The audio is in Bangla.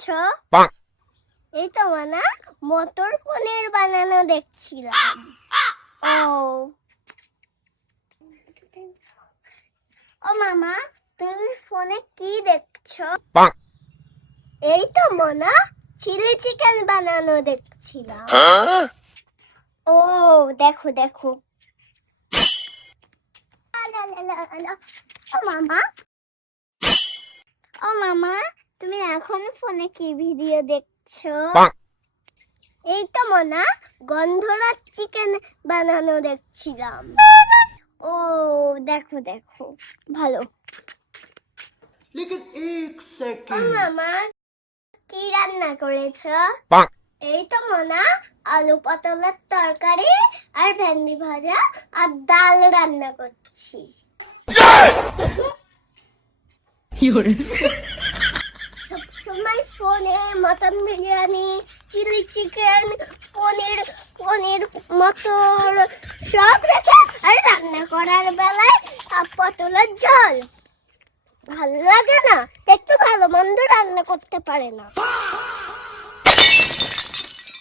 দেখছো? এই তো মানা মটর পনির বানানো দেখছিলাম। ও ও মামা, তুমি ফোনে কি দেখছো? এই তো মনা চিলি চিকেন বানানো দেখছিলাম। ও দেখো দেখো। ও মামা, ও মামা, তুমি এখন ফোনে কি ভিডিও দেখছো? এই তো মনা গন্ধরাজ চিকেন বানানো দেখছিলাম। ও দেখো দেখো, ভালো। लेकिन एक ও सेकंड মামা, কি রান্না করেছো? এই তো মনা আলু পটলের তরকারি আর ভেন্ডি ভাজা আর ডাল রান্না করছি। সবসময় ফোনে মটন বিরিয়ানি, চিলি চিকেন, পনির পনির মটর সব দেখে, আর রান্না করার বেলায় পটলের ঝোল ভালো লাগে না, একটু ভালো মন্দ রান্না করতে পারে না।